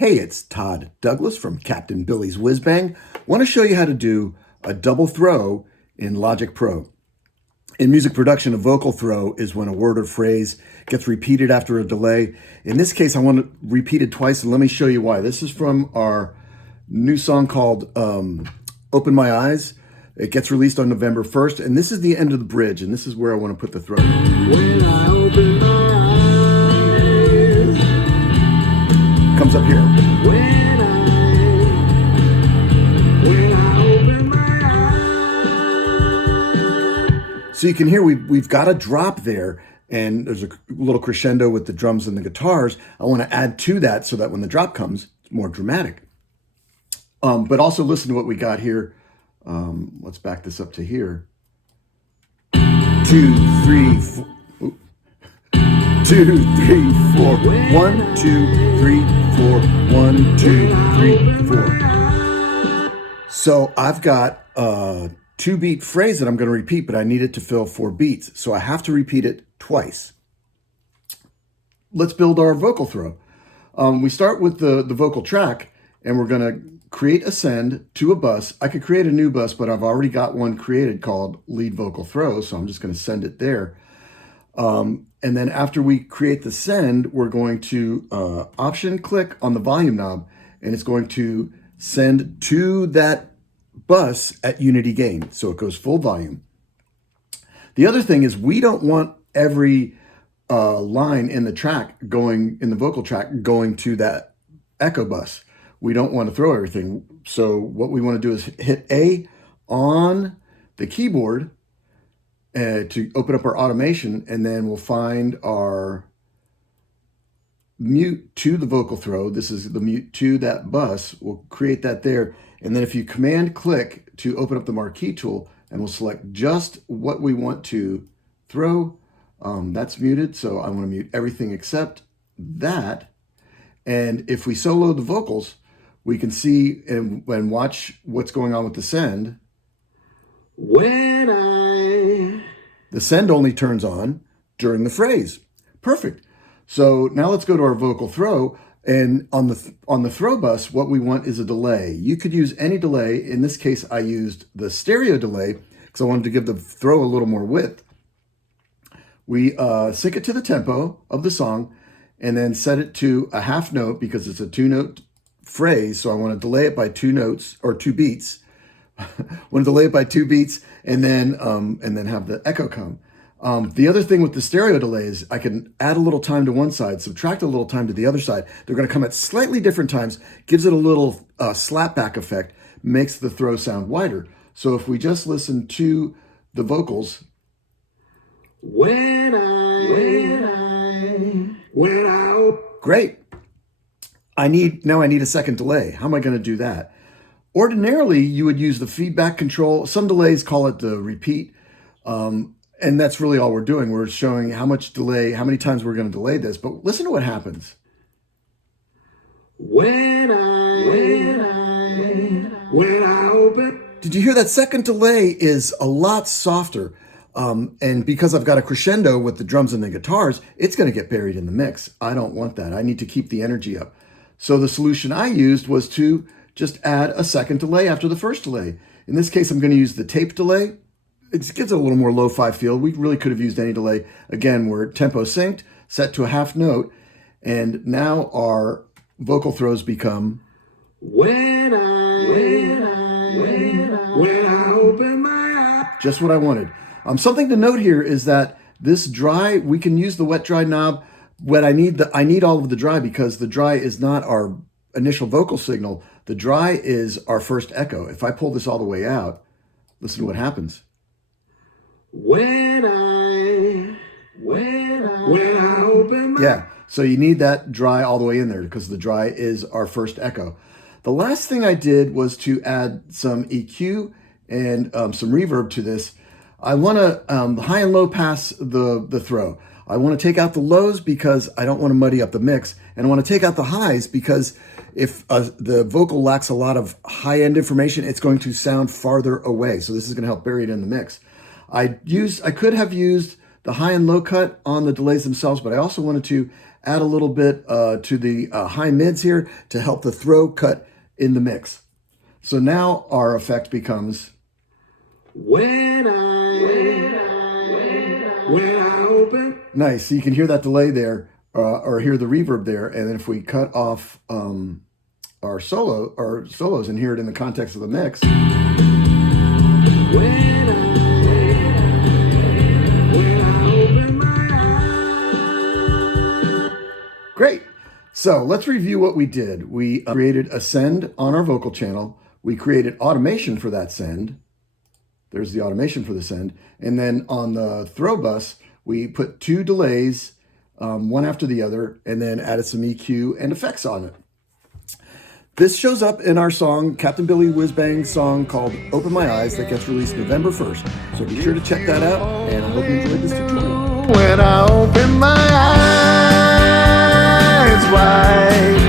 Hey, it's Todd Douglas from Captain Billy's Whiz Bang. Want to show you how to do a double throw in Logic Pro. In music production, a vocal throw is when a word or phrase gets repeated after a delay. In this case, I want it repeated twice, and let me show you why. This is from our new song called Open My Eyes. It gets released on November 1st, and this is the end of the bridge, and this is where I want to put the throw. When I open my eyes, comes up here. When I open my eyes. So you can hear we've got a drop there, and there's a little crescendo with the drums and the guitars. I want to add to that so that when the drop comes, it's more dramatic. But also listen to what we got here. Let's back this up to here. 2, 3, 4. 2, 3, 4. 1, 2, 3, 4. 1, 2, 3, 4. So I've got a 2-beat phrase that I'm going to repeat, but I need it to fill 4 beats. So I have to repeat it twice. Let's build our vocal throw. We start with the vocal track, and we're going to create a send to a bus. I could create a new bus, but I've already got one created called lead vocal throw, so I'm just going to send it there. And then after we create the send, we're going to option click on the volume knob, and it's going to send to that bus at unity gain, so it goes full volume. The other thing is we don't want every line in the track going, in the vocal track, going to that echo bus. We don't want to throw everything. So what we want to do is hit A on the keyboard to open up our automation, and then we'll find our mute to the vocal throw. This is the mute to that bus. We'll create that there. And then if you command click to open up the marquee tool, and we'll select just what we want to throw, that's muted. So I want to mute everything except that. And if we solo the vocals, we can see and watch what's going on with the send. The send only turns on during the phrase. Perfect. So now let's go to our vocal throw. And on the throw bus, what we want is a delay. You could use any delay. In this case, I used the stereo delay because I wanted to give the throw a little more width. We sync it to the tempo of the song and then set it to a half note because it's a 2-note phrase. So I want to delay it by 2 notes or 2 beats. I want to delay it by 2 beats and then have the echo come. The other thing with the stereo delay is I can add a little time to one side, subtract a little time to the other side. They're going to come at slightly different times, gives it a little slapback effect, makes the throw sound wider. So if we just listen to the vocals. Great. Now I need a second delay. How am I going to do that? Ordinarily, you would use the feedback control. Some delays call it the repeat. And that's really all we're doing. We're showing how much delay, how many times we're going to delay this. But listen to what happens. When I open. Did you hear that second delay is a lot softer? And because I've got a crescendo with the drums and the guitars, it's going to get buried in the mix. I don't want that. I need to keep the energy up. So the solution I used was to just add a second delay after the first delay. In this case, I'm going to use the tape delay. It gives it a little more lo-fi feel. We really could have used any delay. Again, we're tempo synced, set to a half note, and now our vocal throws become when I open my eyes. Just what I wanted. Something to note here is that this dry, we can use the wet dry knob. What I need all of the dry because the dry is not our initial vocal signal. The dry is our first echo. If I pull this all the way out, listen to what happens. When I open my... Yeah, so you need that dry all the way in there because the dry is our first echo. The last thing I did was to add some EQ and some reverb to this. I want to high and low pass the throw. I want to take out the lows because I don't want to muddy up the mix. And I want to take out the highs because if the vocal lacks a lot of high-end information, it's going to sound farther away. So this is going to help bury it in the mix. I could have used the high and low cut on the delays themselves, but I also wanted to add a little bit to the high mids here to help the throw cut in the mix. So now our effect becomes when I open. Nice. So you can hear that delay there, or hear the reverb there. And then if we cut off our solos and hear it in the context of the mix. When I open my eyes. Great. So let's review what we did. We created a send on our vocal channel. We created automation for that send. There's the automation for the send. And then on the throw bus, we put 2 delays, one after the other, and then added some EQ and effects on it. This shows up in our song, Captain Billy Whiz Bang's song called Open My Eyes, that gets released November 1st. So be sure to check that out, and I hope you enjoyed this tutorial. When I open my eyes wide.